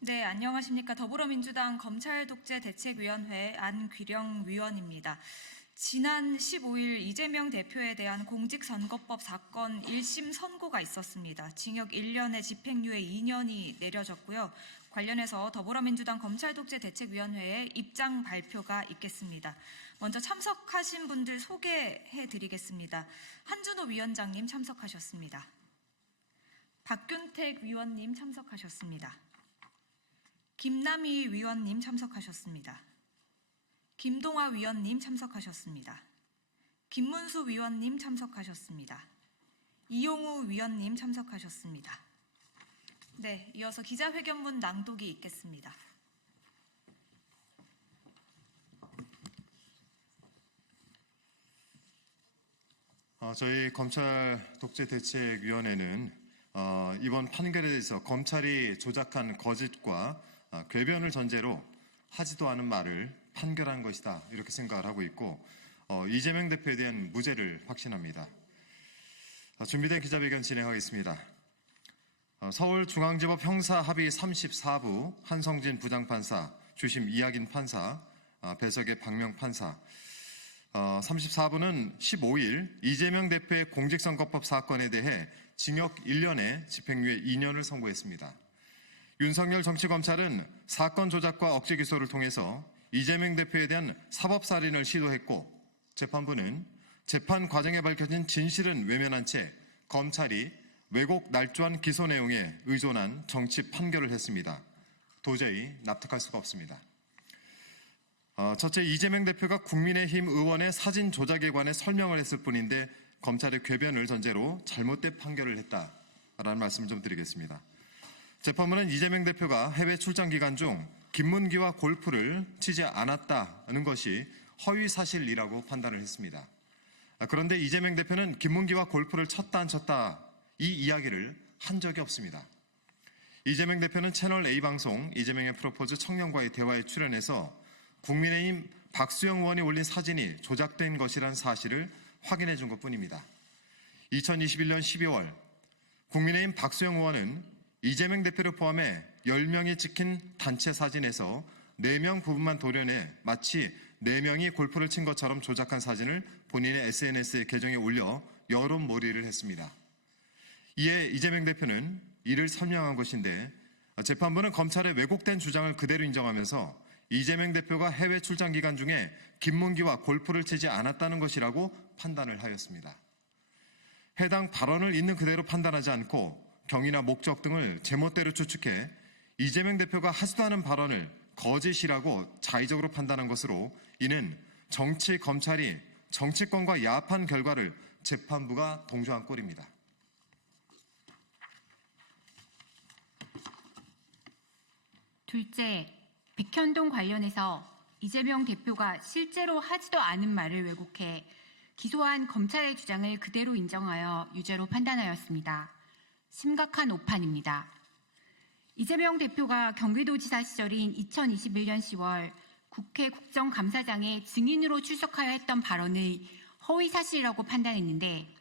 네, 안녕하십니까. 더불어민주당 검찰독재대책위원회 안귀령 위원입니다. 지난 15일 이재명 대표에 대한 공직선거법 사건 1심 선고가 있었습니다. 징역 1년에 집행유예 2년이 내려졌고요. 관련해서 더불어민주당 검찰독재대책위원회의 입장 발표가 있겠습니다. 먼저 참석하신 분들 소개해드리겠습니다. 한준호 위원장님 참석하셨습니다. 박균택 위원님 참석하셨습니다. 김남희 위원님 참석하셨습니다. 김동아 위원님 참석하셨습니다. 김문수 위원님 참석하셨습니다. 이용우 위원님 참석하셨습니다. 네, 이어서 기자회견문 낭독이 있겠습니다. 저희 검찰독재대책위원회는 이번 판결에 대해서 검찰이 조작한 거짓과 궤변을 전제로 하지도 않은 말을 판결한 것이다, 이렇게 생각을 하고 있고, 이재명 대표에 대한 무죄를 확신합니다. 준비된 기자회견 진행하겠습니다. 서울중앙지법 형사합의 34부 한성진 부장판사, 주심 이학인 판사, 배석의 박명 판사. 34부는 15일 이재명 대표의 공직선거법 사건에 대해 징역 1년에 집행유예 2년을 선고했습니다. 윤석열 정치검찰은 사건 조작과 억지 기소를 통해서 이재명 대표에 대한 사법살인을 시도했고, 재판부는 재판 과정에 밝혀진 진실은 외면한 채 검찰이 왜곡 날조한 기소 내용에 의존한 정치 판결을 했습니다. 도저히 납득할 수가 없습니다. 첫째, 이재명 대표가 국민의힘 의원의 사진 조작에 관해 설명을 했을 뿐인데 검찰의 궤변을 전제로 잘못된 판결을 했다라는 말씀을 좀 드리겠습니다. 재판부는 이재명 대표가 해외 출장 기간 중 김문기와 골프를 치지 않았다는 것이 허위 사실이라고 판단을 했습니다. 그런데 이재명 대표는 김문기와 골프를 쳤다 안 쳤다 이 이야기를 한 적이 없습니다. 이재명 대표는 채널 A방송 이재명의 프로포즈 청년과의 대화에 출연해서 국민의힘 박수영 의원이 올린 사진이 조작된 것이라는 사실을 확인해 준 것뿐입니다. 2021년 12월 국민의힘 박수영 의원은 이재명 대표를 포함해 10명이 찍힌 단체 사진에서 4명 부분만 도려내 마치 4명이 골프를 친 것처럼 조작한 사진을 본인의 SNS 계정에 올려 여론몰이를 했습니다. 이에 이재명 대표는 이를 설명한 것인데, 재판부는 검찰의 왜곡된 주장을 그대로 인정하면서 이재명 대표가 해외 출장 기간 중에 김문기와 골프를 치지 않았다는 것이라고 판단을 하였습니다. 해당 발언을 있는 그대로 판단하지 않고 경위나 목적 등을 제멋대로 추측해 이재명 대표가 하지도 않은 발언을 거짓이라고 자의적으로 판단한 것으로, 이는 정치 검찰이 정치권과 야합한 결과를 재판부가 동조한 꼴입니다. 둘째, 백현동 관련해서 이재명 대표가 실제로 하지도 않은 말을 왜곡해 기소한 검찰의 주장을 그대로 인정하여 유죄로 판단하였습니다. 심각한 오판입니다. 이재명 대표가 경기도지사 시절인 2021년 10월 국회 국정감사장에 증인으로 출석하여 했던 발언을 허위사실이라고 판단했는데,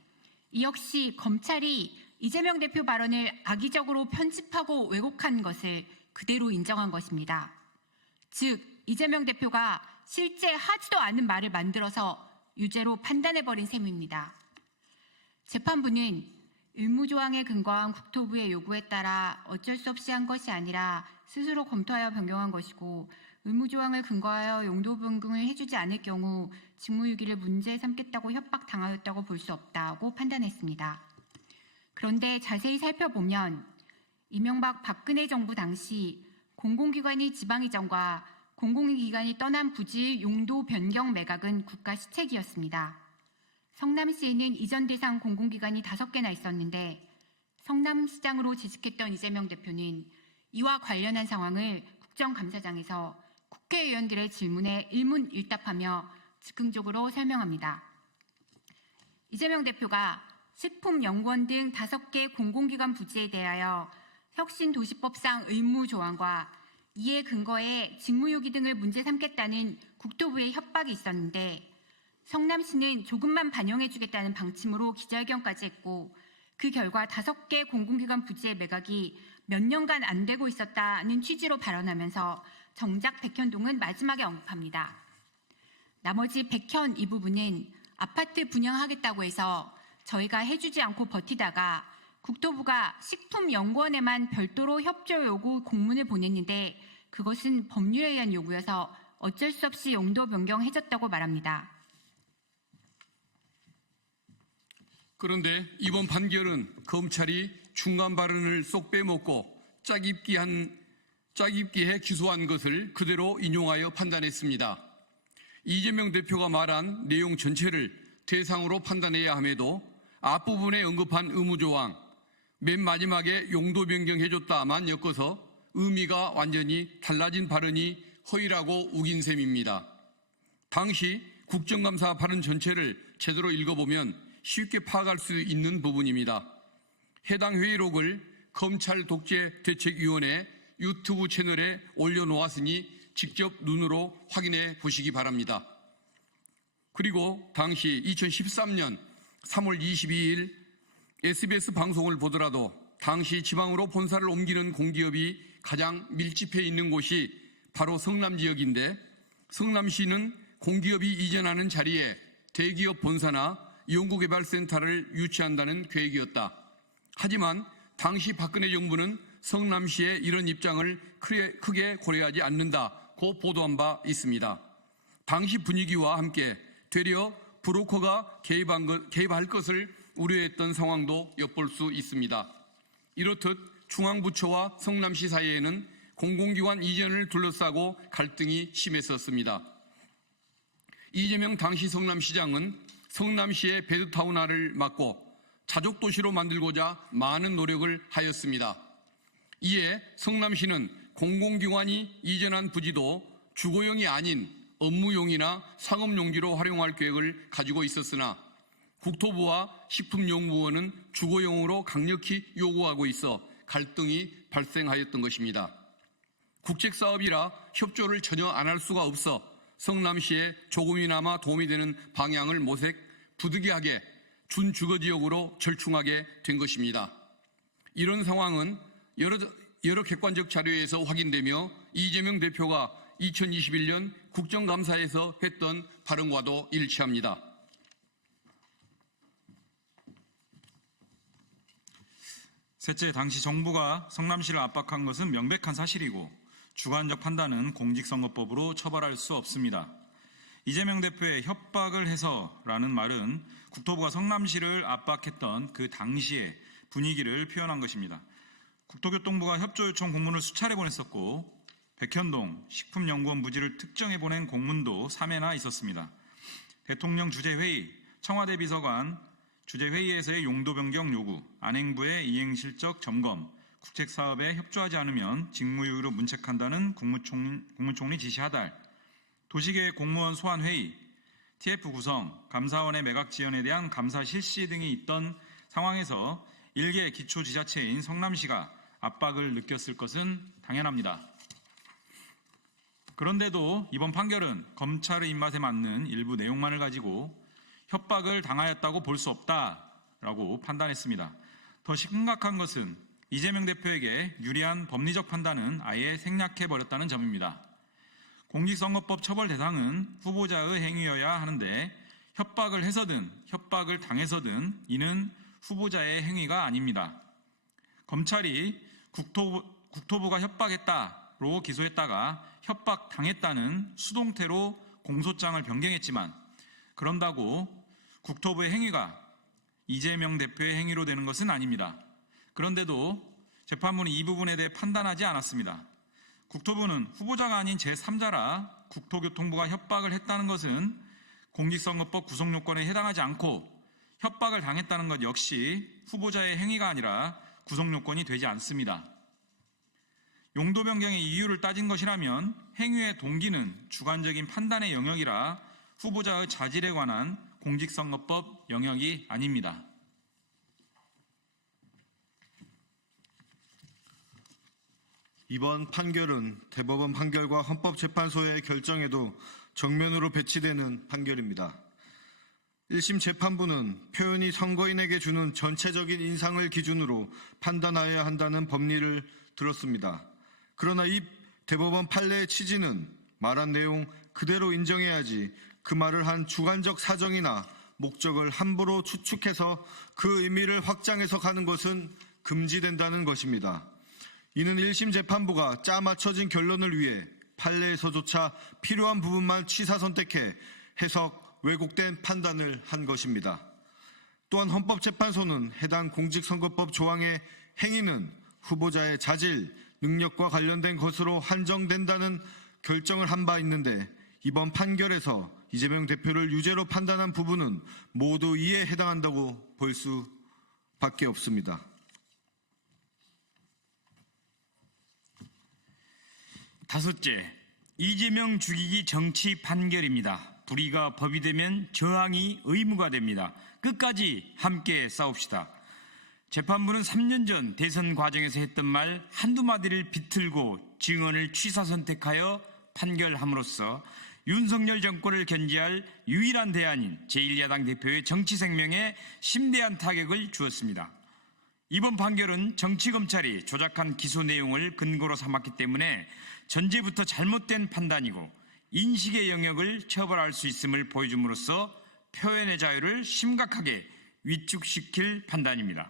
이 역시 검찰이 이재명 대표 발언을 악의적으로 편집하고 왜곡한 것을 그대로 인정한 것입니다. 즉, 이재명 대표가 실제 하지도 않은 말을 만들어서 유죄로 판단해버린 셈입니다. 재판부는 의무조항에 근거한 국토부의 요구에 따라 어쩔 수 없이 한 것이 아니라 스스로 검토하여 변경한 것이고, 의무조항을 근거하여 용도 변경을 해주지 않을 경우 직무유기를 문제 삼겠다고 협박당하였다고 볼 수 없다고 판단했습니다. 그런데 자세히 살펴보면 이명박 박근혜 정부 당시 공공기관이 지방이전과 공공기관이 떠난 부지의 용도 변경 매각은 국가 시책이었습니다. 성남시에는 이전 대상 공공기관이 5개나 있었는데, 성남시장으로 재직했던 이재명 대표는 이와 관련한 상황을 국정감사장에서 국회의원들의 질문에 일문일답하며 즉흥적으로 설명합니다. 이재명 대표가 식품연구원 등 5개 공공기관 부지에 대하여 혁신도시법상 의무조항과 이에 근거해 직무유기 등을 문제 삼겠다는 국토부의 협박이 있었는데, 성남시는 조금만 반영해주겠다는 방침으로 기자회견까지 했고, 그 결과 5개 공공기관 부지의 매각이 몇 년간 안 되고 있었다는 취지로 발언하면서 정작 백현동은 마지막에 언급합니다. 나머지 백현 이 부분은 아파트 분양하겠다고 해서 저희가 해주지 않고 버티다가 국토부가 식품연구원에만 별도로 협조 요구 공문을 보냈는데 그것은 법률에 의한 요구여서 어쩔 수 없이 용도 변경해줬다고 말합니다. 그런데 이번 판결은 검찰이 중간 발언을 쏙 빼먹고 짜깁기해 기소한 것을 그대로 인용하여 판단했습니다. 이재명 대표가 말한 내용 전체를 대상으로 판단해야 함에도 앞부분에 언급한 의무조항, 맨 마지막에 용도 변경해줬다만 엮어서 의미가 완전히 달라진 발언이 허위라고 우긴 셈입니다. 당시 국정감사 발언 전체를 제대로 읽어보면 쉽게 파악할 수 있는 부분입니다. 해당 회의록을 검찰 독재대책위원회 유튜브 채널에 올려놓았으니 직접 눈으로 확인해 보시기 바랍니다. 그리고 당시 2013년 3월 22일 SBS 방송을 보더라도 당시 지방으로 본사를 옮기는 공기업이 가장 밀집해 있는 곳이 바로 성남 지역인데 성남시는 공기업이 이전하는 자리에 대기업 본사나 연구개발센터를 유치한다는 계획이었다. 하지만 당시 박근혜 정부는 성남시의 이런 입장을 크게 고려하지 않는다고 보도한 바 있습니다. 당시 분위기와 함께 되려 브로커가 개입할 것을 우려했던 상황도 엿볼 수 있습니다. 이렇듯 중앙부처와 성남시 사이에는 공공기관 이전을 둘러싸고 갈등이 심했었습니다. 이재명 당시 성남시장은 성남시의 베드타운화를 막고 자족도시로 만들고자 많은 노력을 하였습니다. 이에 성남시는 공공기관이 이전한 부지도 주거용이 아닌 업무용이나 상업용지로 활용할 계획을 가지고 있었으나 국토부와 식품연구원은 주거용으로 강력히 요구하고 있어 갈등이 발생하였던 것입니다. 국책사업이라 협조를 전혀 안 할 수가 없어 성남시에 조금이나마 도움이 되는 방향을 모색 부득이하게 준주거지역으로 절충하게 된 것입니다. 이런 상황은 여러 객관적 자료에서 확인되며 이재명 대표가 2021년 국정감사에서 했던 발언과도 일치합니다. 셋째, 당시 정부가 성남시를 압박한 것은 명백한 사실이고 주관적 판단은 공직선거법으로 처벌할 수 없습니다. 이재명 대표의 협박을 해서라는 말은 국토부가 성남시를 압박했던 그 당시의 분위기를 표현한 것입니다. 국토교통부가 협조 요청 공문을 수차례 보냈었고 백현동 식품연구원 부지를 특정해 보낸 공문도 3회나 있었습니다. 대통령 주재회의, 청와대 비서관 주재회의에서의 용도 변경 요구, 안행부의 이행실적 점검, 국책사업에 협조하지 않으면 직무유기로 문책한다는 국무총리 지시하달, 도시계획 공무원 소환회의, TF 구성, 감사원의 매각 지연에 대한 감사 실시 등이 있던 상황에서 일개 기초지자체인 성남시가 압박을 느꼈을 것은 당연합니다. 그런데도 이번 판결은 검찰의 입맛에 맞는 일부 내용만을 가지고 협박을 당하였다고 볼 수 없다라고 판단했습니다. 더 심각한 것은 이재명 대표에게 유리한 법리적 판단은 아예 생략해버렸다는 점입니다. 공직선거법 처벌 대상은 후보자의 행위여야 하는데 협박을 해서든 협박을 당해서든 이는 후보자의 행위가 아닙니다. 검찰이 국토부가 협박했다로 기소했다가 협박당했다는 수동태로 공소장을 변경했지만 그런다고 국토부의 행위가 이재명 대표의 행위로 되는 것은 아닙니다. 그런데도 재판부는 이 부분에 대해 판단하지 않았습니다. 국토부는 후보자가 아닌 제3자라 국토교통부가 협박을 했다는 것은 공직선거법 구성요건에 해당하지 않고 협박을 당했다는 것 역시 후보자의 행위가 아니라 구성요건이 되지 않습니다. 용도 변경의 이유를 따진 것이라면 행위의 동기는 주관적인 판단의 영역이라 후보자의 자질에 관한 공직선거법 영역이 아닙니다. 이번 판결은 대법원 판결과 헌법재판소의 결정에도 정면으로 배치되는 판결입니다. 1심 재판부는 표현이 선거인에게 주는 전체적인 인상을 기준으로 판단하여야 한다는 법리를 들었습니다. 그러나 이 대법원 판례의 취지는 말한 내용 그대로 인정해야지 그 말을 한 주관적 사정이나 목적을 함부로 추측해서 그 의미를 확장해서 가는 것은 금지된다는 것입니다. 이는 1심 재판부가 짜맞춰진 결론을 위해 판례에서조차 필요한 부분만 취사 선택해 해석, 왜곡된 판단을 한 것입니다. 또한 헌법재판소는 해당 공직선거법 조항의 행위는 후보자의 자질, 능력과 관련된 것으로 한정된다는 결정을 한 바 있는데 이번 판결에서 이재명 대표를 유죄로 판단한 부분은 모두 이에 해당한다고 볼 수밖에 없습니다. 다섯째, 이재명 죽이기 정치 판결입니다. 불의가 법이 되면 저항이 의무가 됩니다. 끝까지 함께 싸웁시다. 재판부는 3년 전 대선 과정에서 했던 말 한두 마디를 비틀고 증언을 취사 선택하여 판결함으로써 윤석열 정권을 견제할 유일한 대안인 제1야당 대표의 정치 생명에 심대한 타격을 주었습니다. 이번 판결은 정치검찰이 조작한 기소 내용을 근거로 삼았기 때문에 전제부터 잘못된 판단이고 인식의 영역을 처벌할 수 있음을 보여줌으로써 표현의 자유를 심각하게 위축시킬 판단입니다.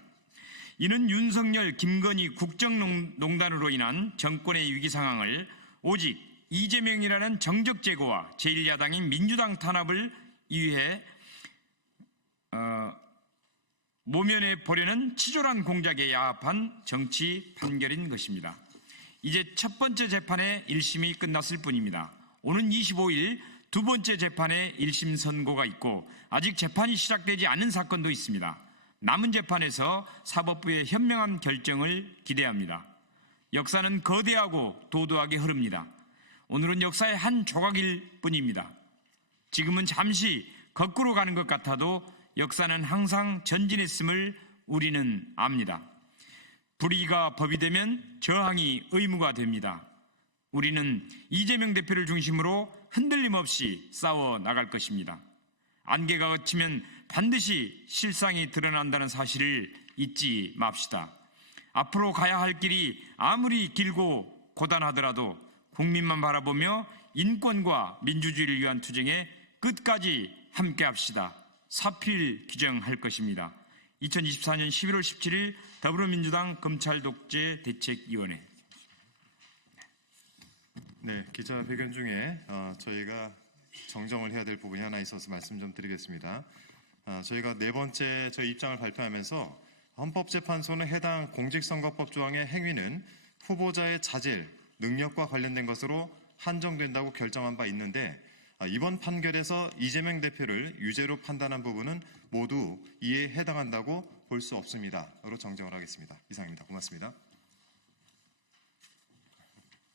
이는 윤석열, 김건희 국정농단으로 인한 정권의 위기 상황을 오직 이재명이라는 정적 제거와 제1야당인 민주당 탄압을 위해 모면해 보려는 치졸한 공작에 야합한 정치 판결인 것입니다. 이제 첫 번째 재판의 1심이 끝났을 뿐입니다. 오는 25일 두 번째 재판의 1심 선고가 있고 아직 재판이 시작되지 않은 사건도 있습니다. 남은 재판에서 사법부의 현명한 결정을 기대합니다. 역사는 거대하고 도도하게 흐릅니다. 오늘은 역사의 한 조각일 뿐입니다. 지금은 잠시 거꾸로 가는 것 같아도 역사는 항상 전진했음을 우리는 압니다. 불의가 법이 되면 저항이 의무가 됩니다. 우리는 이재명 대표를 중심으로 흔들림 없이 싸워 나갈 것입니다. 안개가 걷히면 반드시 실상이 드러난다는 사실을 잊지 맙시다. 앞으로 가야 할 길이 아무리 길고 고단하더라도 국민만 바라보며 인권과 민주주의를 위한 투쟁에 끝까지 함께합시다. 사필 규정할 것입니다. 2024년 11월 17일 더불어민주당 검찰독재 대책위원회. 네, 기자회견 중에 저희가 정정을 해야 될 부분이 하나 있어서 말씀 좀 드리겠습니다. 저희가 네 번째 저희 입장을 발표하면서 헌법재판소는 해당 공직선거법 조항의 행위는 후보자의 자질, 능력과 관련된 것으로 한정된다고 결정한 바 있는데 이번 판결에서 이재명 대표를 유죄로 판단한 부분은 모두 이에 해당한다고 볼 수 없습니다.로 정정을 하겠습니다. 이상입니다. 고맙습니다.